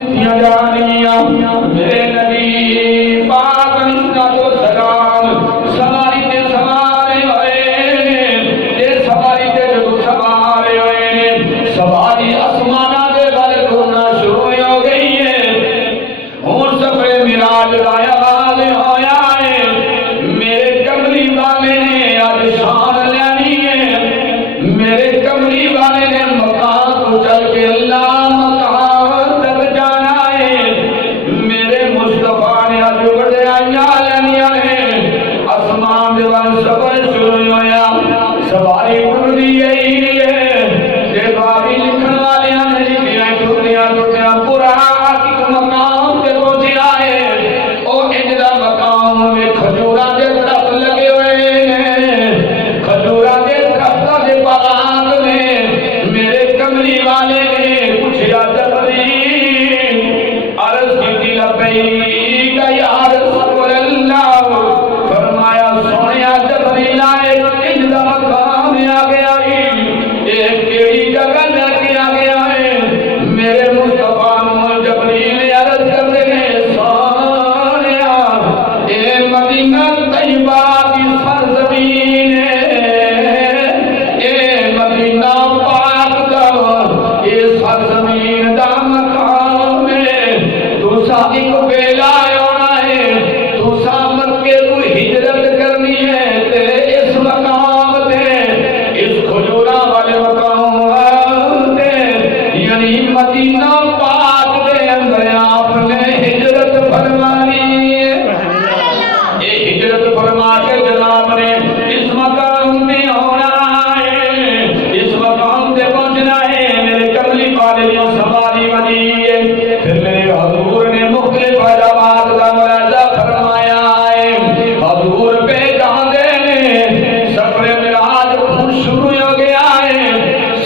میرے نبی پاک و سلام سواری تے سوارے ہوئے تے سواری تے جو سوارے ہوئے سواری آسمانہ دے بل کرنا شروع ہو گئی ہے ہون سفر معراج لایا والے ہویا ہے میرے کملی والے نے آج شان لینی ہے میرے کملی والے نے مقام کو چل کے اللہ سواری ٹوٹی گئی ہے بابی لکھن والے نے لکھیا ٹوٹیاں پورا مقام تے پہنچیا ہے او اجلا مقام میں کھجوراں دے درخت لگے ہوئے ہیں کھجوراں دے درختاں دے باغ میں میرے کملی والے نے پوچھا جبریل عرض کی لبیک یا رسول اللہ فرمایا سونیا جبریل آئے اجلا مقام آ گیا ایک کیڑی جگہ لے کے آ گیا ہے میرے مصطفیٰ جبریل عرض کرتے ہیں سونیا اے مدینہ طیبہ کی سرزمین اے مدینہ پاک دا اے سرزمین دا مقام ہے تو سا ایک ویلا آنا ہے تو سا مکے تو ہجرت کرنی ہے تے اس مقام تے اس کھجورا والے مقام تے یعنی مدینہ پاک دے اندر آپ نے ہجرت فرمانی یہ ہجرت فرما کے جناب نے اس مقام میں ہونا ہے اس مقام تے پہنچنا ہے میرے کملی والے نے سواری بنی ہے پھر میرے حضور نے مختلف علامات کا ملاحظہ فرمایا ہے حضور پہ جہاں دینے سفر معراج شروع ہو گیا ہے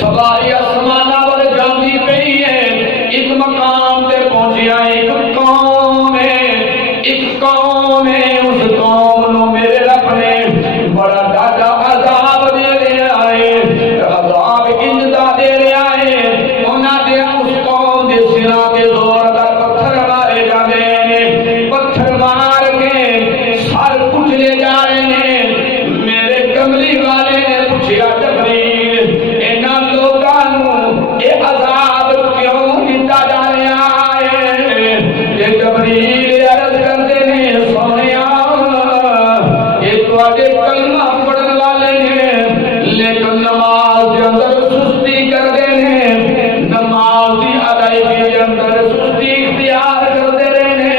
سواری آسمانہ پر جاندی پئی ہے ایک مقام تے پہنچیا ایک قوم ہے اس قوم نو میرے رب نے بڑا ڈاڈا عذاب دے رہا ہے عذاب انجدا دے رہا ہے انہاں دے اس قوم دے سراں تے زوردار پتھر مارے جاندے نے پتھر مار کے سر کچلے جا رہے ہیں میرے کملی والے نے پوچھا جبریل انہاں لوکاں نو اے عذاب کیوں دتا جا رہا ہے کہ جبریل عرض کرتے ہیں سونیا اے تواڈے کلمہ پڑھن والے نے لیکن نماز دے اندر سستی کردے نے نماز دی ادائیگی دے اندر سستی اختیار کردے رہے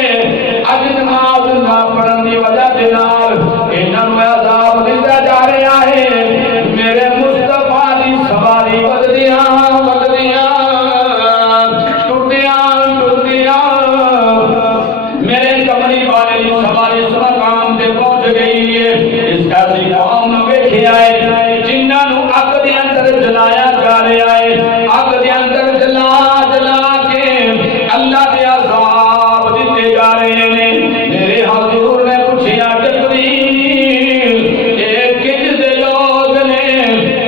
اج نماز نہ پڑھن دی وجہ دے نال انہاں نوں عذاب دتا جا رہا ہے میرے مصطفیٰ دی سواری بدلیاں ٹوٹیاں میرے کملی والے دی سواری اس مقام تے پہنچ گئی ہے اس ایسی قوم نو ویکھیا ہے جنہاں نو اگ دے اندر جلایا جا رہا ہے اگ دے اندر جلا کے اللہ دے عذاب دتے جا رہے ہیں میرے حضور نے پوچھا جبریل اے کج دے لوگ نے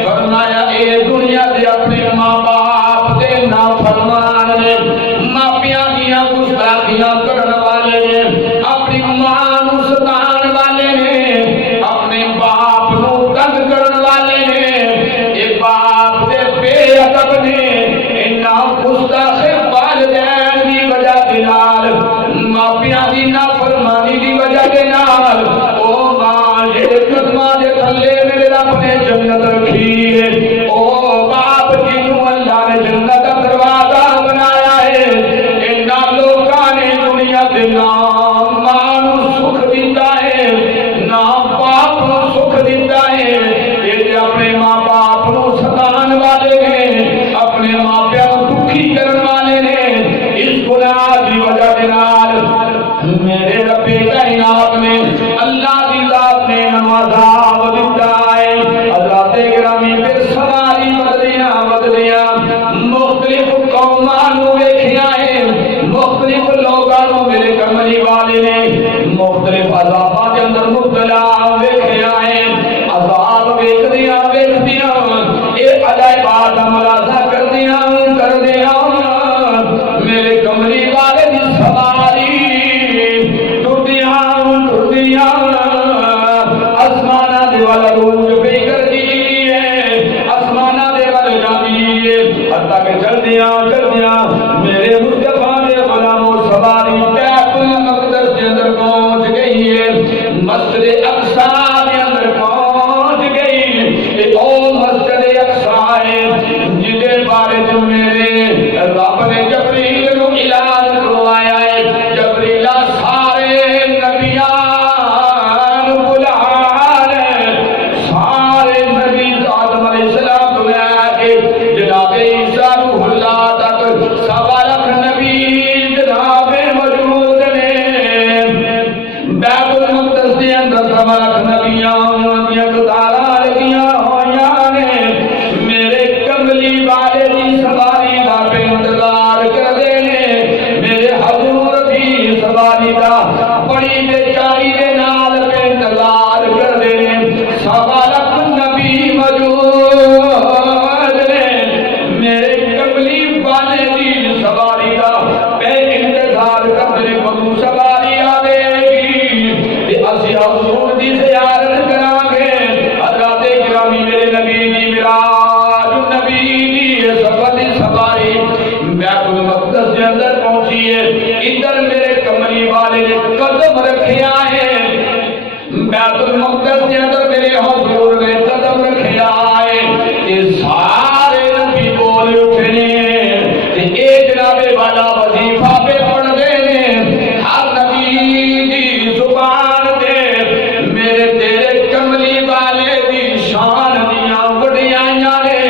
فرمایا اے دنیا دے اپنے ماں باپ دے نافرمان نے ماپیاں دیاں گستاخیاں کرن والے نے اپنی ماں نو ستان والے نے اپنے باپ نو تنگ کرن والے نے اے باپ دے بے ادب نے انہاں گستاخ والدین دی وجہ دے نال ماپیاں دی نافرمانی دی وجہ دے نال او ماں جے قدماں دے تھلے میرے رب نے جنت رکھی ہے او باپ جنوں اللہ نے جنت دا دروازہ بنایا ہے انہاں لوکاں نے دنیا دے نام ماں نو سکھ دتا ہے نام باپ نو سکھ دتا ہے یہ اپنے ماں باپ نو ستان والے نے اپنے ماں پیو دکھی کرن والے نے اس گناہ دی وجہ دے نال میرے رب کائنات نے اللہ دی ذات نے عذاب دتا ہے حضرت سواری ٹردیاں آسمانہ دے والا روج پہ کر دیئے آسمانہ دے والا جانیے حتیٰ کہ جلدیاں میرے مصطفیٰ دے غلاموں سواری بیت المقدس کے اندر پہنچ گئی ہے مسجد اقصی کے اندر پہنچ گئی ایک اور مسجد اقصی ہے جنہیں بارے جو میرے رب نے جبریل کو اعلان کروایا ہے جبریل سارے نبیان بلا رہے سارے نبی آدم علیہ السلام کو لے کے جناب عیسیٰ روح اللہ تک سوا لاکھ نبی جناب موجود نے بیت المقدس کے اندر سوا لاکھ نبیاں قطارہ لگیاں ہویاں نے میرے کملی والے دی سواری دا پہ انتظار کر دینے میرے حضور دی سواری دا بڑی بیچاری دے نال پہ انتظار کر دینے سوا لاکھ نبی موجود نے میرے کملی والے دی سواری دا پہ انتظار کر دینے کدوں سواری آوے گی اسی حضور دی زیارت کرانگے حضرات گرامی میرے نبی دی میراج نبی دی سفر دی سواری بیت المقدس کے اندر پہنچی ہے ادھر میرے کملی والے نے قدم رکھے آئے بیت المقدس کے اندر میرے حضور نے قدم رکھے آئے یہ سارے نبی بول اٹھنے یہ جناب والا وظیفہ پہ پڑھ دینے ہر نبی دی زبان دے میرے تیرے کملی والے دی شان دیاں بڑیاں نے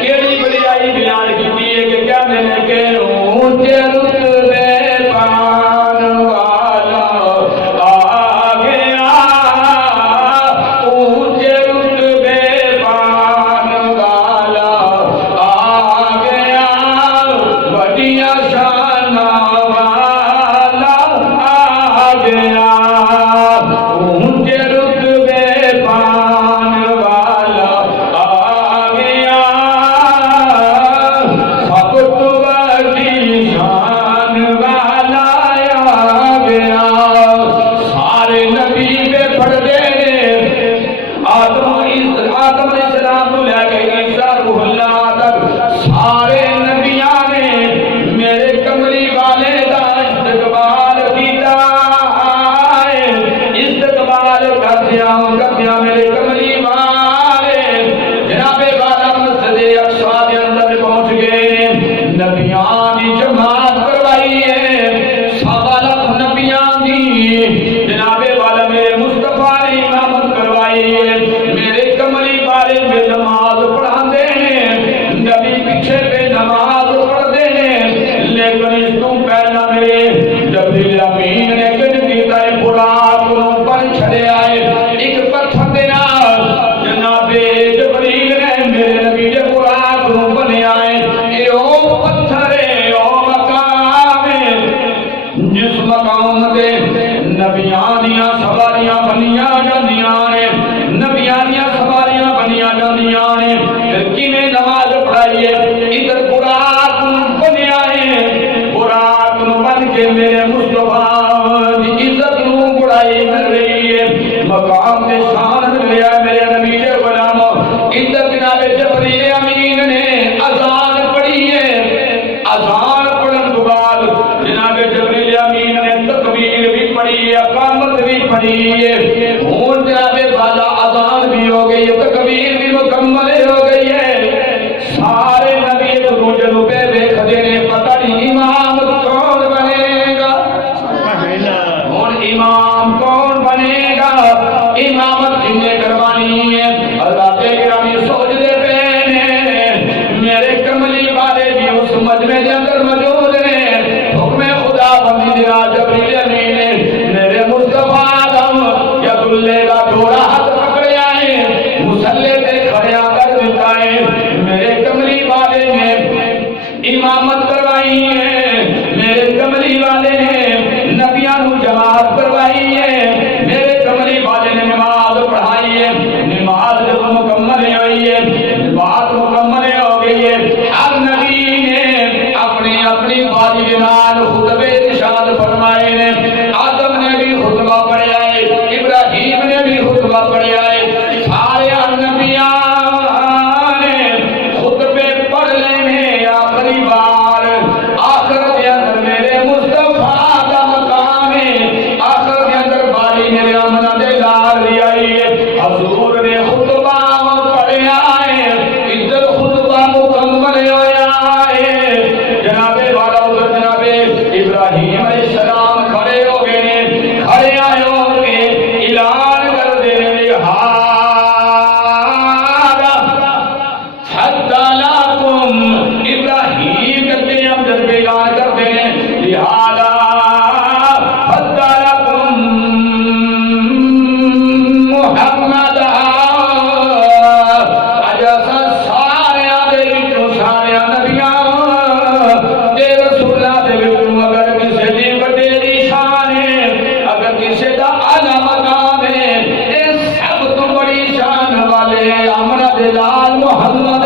کیڑی بڑیائی بیان کی دیئے کہ کیا میں کہ اونچے رتبے پان والا آ گیا اونچے رتبے پان والا آ گیا بڑیاں شان والا آ گیا اونچے رتبے پان والا آ گیا سب تو بڑی شان والا آ گیا سارے نبی پہ پڑھ دے آدم علیہ السلام کو لے کے عیسیٰ روح اللہ تک سارے نبیاں نے میرے کملی والے دا استقبال کیتا ہے استقبال کرتیاں میرے کملی والے جناب والا مسجد اقصی کے اندر پہنچ گئے نبیاں دی جماعت کروائی ہے سوا لاکھ نبیاں دی جناب والا میرے مصطفیٰ نے امامت کروائی ہے میرے کملی والے میں نماز پڑھا دینے نبی پیچھے پہ نماز پڑھ دینے لیکن اس کو پہلا میرے جبریل امین نے کچھ دیتا ہے براق انہوں پر چھڑے آئے ایک پتھر دینا جناب جبریل نے میرے نبی کے براق انہوں بنے آئے اے او پتھر ہے او مقام ہے جس مقام دے نبیاں دیاں سواریاں بنیاں جاندیاں نے نبیاں دیاں سواریاں بنیاں جاندیاں نے پھر کینے نماز پڑھائی ہے ادھر براق بنے آئے براق بن کے میرے مصطفیٰ دی عزت نو بڑائی مل رہی ہے مقام کے شان مل رہا ہے میرے نبی کے غلام ادھر جناب جبریل امین نے اذان پڑھی ہے اذان پڑھن کے بعد جناب جبریل امین نے تکبیر بھی پڑھی ہے اقامت بھی پڑھی ہے ہون جناب والا اذان بھی ہو گئی ہے تکبیر بھی مکمل ہو گئی ہے سارے نبی تو دوجہ پہ دیکھ دینے پتہ نہیں امام کون بنے گا ہون امام کون بنے گا امامت جن نے کروانی ہے اللہ گرامی سوچ دے پہنے میرے کملی والے بھی اس مجمع کے اندر موجود ہیں حکم خدا بندی دیا جبریل امین نے میرے مصطفیٰ آدم یا دلے کا ڈورا ہاتھ پکڑے آئے مسلح تے کھڑیا کر دیتا ہے میرے کملی والے نے امامت کروائی ہے میرے کملی والے نے نبیاں نو جماعت کروائی ہے میرے کملی والے نے نماز پڑھائی ہے نماز جب مکمل ہوئی ہے بات مکمل ہو گئی ہے ہر نبی نے اپنی اپنی باری کے نال خطبے ارشاد دے لال محمد